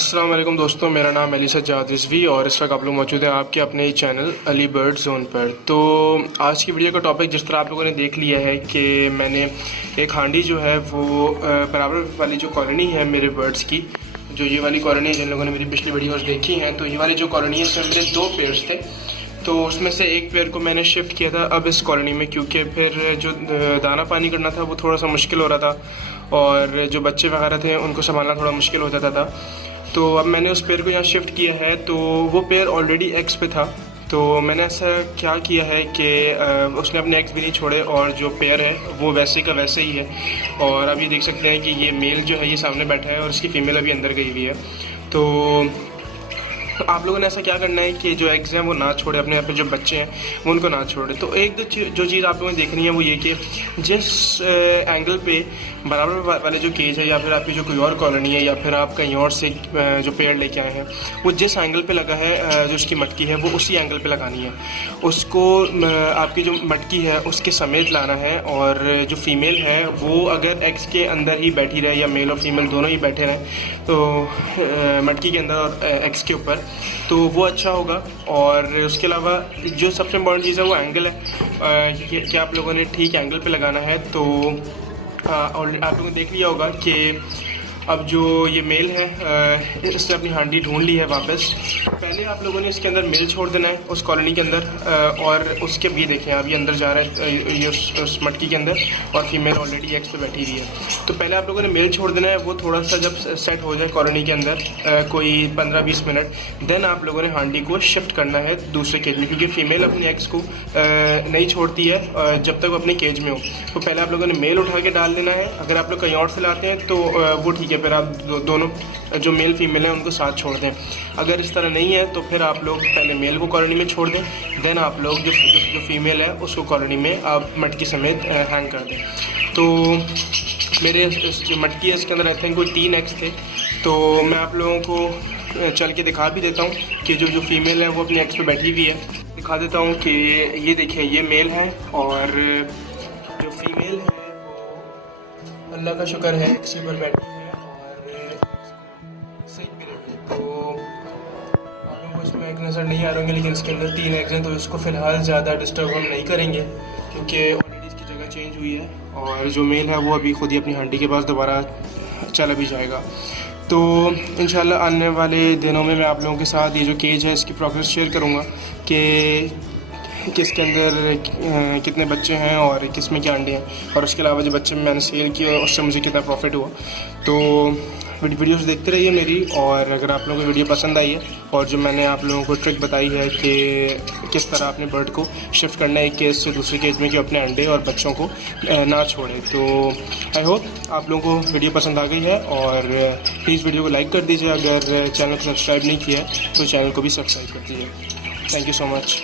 अस्सलाम वालेकुम दोस्तों, मेरा नाम अली सज्जाद रिजवी और इस वक्त आप लोग मौजूद हैं आपके अपने ही चैनल अली बर्ड जोन पर। तो आज की वीडियो का टॉपिक जिस तरह आप लोगों ने देख लिया है कि मैंने एक हांडी जो है वो बराबर वाली जो कॉलोनी है मेरे बर्ड्स की, जो ये वाली कॉलोनी है, जिन लोगों ने मेरी पिछली वीडियोज़ देखी हैं, तो ये वाली जो कॉलोनी है इसमें मेरे 2 पेयर्स थे। तो उसमें से एक पेयर को मैंने शिफ्ट किया था अब इस कॉलोनी में, क्योंकि फिर जो दाना पानी करना था वो थोड़ा सा मुश्किल हो रहा था और जो बच्चे वगैरह थे उनको संभालना थोड़ा मुश्किल हो जाता था। तो अब मैंने उस पेयर को यहाँ शिफ्ट किया है। तो वो पेयर ऑलरेडी एग्स पे था, तो मैंने ऐसा क्या किया है कि उसने अपने एग्स भी नहीं छोड़े और जो पेयर है वो वैसे का वैसे ही है। और अब ये देख सकते हैं कि ये मेल जो है ये सामने बैठा है और इसकी फ़ीमेल अभी अंदर गई हुई है। तो आप लोगों ने ऐसा क्या करना है कि जो एग्स हैं वो ना छोड़े, अपने यहाँ पे जो बच्चे हैं वो उनको ना छोड़े। तो एक जो चीज़ आप लोगों ने देखनी है वो ये कि जिस एंगल पे बराबर वाले जो केज है या फिर आपकी जो कोई और कॉलोनी है या फिर आप कहीं और से जो पेड़ लेके आए हैं, वो जिस एंगल पे लगा है जो उसकी मटकी है वो उसी एंगल पे लगानी है। उसको आपकी जो मटकी है उसके समेत लाना है और जो फीमेल है वो अगर एग्स के अंदर ही बैठी रहे या मेल और फीमेल दोनों ही बैठे रहें तो मटकी के अंदर और एग्स के ऊपर, तो वो अच्छा होगा। और उसके अलावा जो सबसे इम्पॉर्टेंट चीज़ है वो एंगल है कि आप लोगों ने ठीक एंगल पे लगाना है। तो और आप लोगों ने देख लिया होगा कि अब जो ये मेल है इसने अपनी हांडी ढूंढ ली है वापस। पहले आप लोगों ने इसके अंदर मेल छोड़ देना है उस कॉलोनी के अंदर और उसके भी देखें अभी अंदर जा रहा है ये उस मटकी के अंदर और फीमेल ऑलरेडी एग्स पे बैठी हुई है। तो पहले आप लोगों ने मेल छोड़ देना है, वो थोड़ा सा जब सेट हो जाए कॉलोनी के अंदर कोई 15-20 मिनट, देन आप लोगों ने हांडी को शिफ्ट करना है दूसरे केज में, क्योंकि फ़ीमेल अपने एग्स को नहीं छोड़ती है जब तक वो अपने केज में हो। तो पहले आप लोगों ने मेल उठा के डाल देना है। अगर आप लोग कहीं और से लाते हैं तो वो ठीक है, फिर आप दोनों जो मेल फीमेल हैं उनको साथ छोड़ दें। अगर इस तरह नहीं है तो फिर आप लोग पहले मेल को कॉलोनी में छोड़ दें, देन आप लोग जो फीमेल है उसको कॉलोनी में आप मटकी समेत हैंग कर दें। तो मेरे जो मटकी है इसके अंदर आई थिंक कोई 3 एग्स थे। तो मैं आप लोगों को चल के दिखा भी देता हूँ कि जो फीमेल है वो अपने एग्स पे बैठी हुई है। दिखा देता हूँ कि ये देखिए ये मेल है और जो फीमेल है वो अल्लाह का शुक्र है एग्स पर बैठी है और सही पीरियड है। तो आप लोगों को इसमें एक नज़र नहीं आ रहे होंगे, लेकिन इसके अंदर 3 एग्स हैं। तो इसको फ़िलहाल ज़्यादा डिस्टर्ब हम नहीं करेंगे क्योंकि ऑलरेडी इसकी जगह चेंज हुई है और जो मेल है वो अभी खुद ही अपनी हांडी के पास दोबारा चला भी जाएगा। तो इंशाल्लाह आने वाले दिनों में मैं आप लोगों के साथ ये जो केज है इसकी प्रोग्रेस शेयर करूँगा कि किसके अंदर कितने बच्चे हैं और किस में क्या अंडे हैं, और उसके अलावा जो बच्चे मैंने सेल किए उससे मुझे कितना प्रॉफिट हुआ। तो वीडियोस देखते रहिए मेरी, और अगर आप लोगों को वीडियो पसंद आई है और जो मैंने आप लोगों को ट्रिक बताई है कि किस तरह अपने बर्ड को शिफ्ट करना है एक केज से दूसरे केज में कि अपने अंडे और बच्चों को ना छोड़े, तो आई होप आप लोगों को वीडियो पसंद आ गई है। और प्लीज़ वीडियो को लाइक कर दीजिए, अगर चैनल को सब्सक्राइब नहीं किया है तो चैनल को भी सब्सक्राइब कर दीजिए। Thank you so much.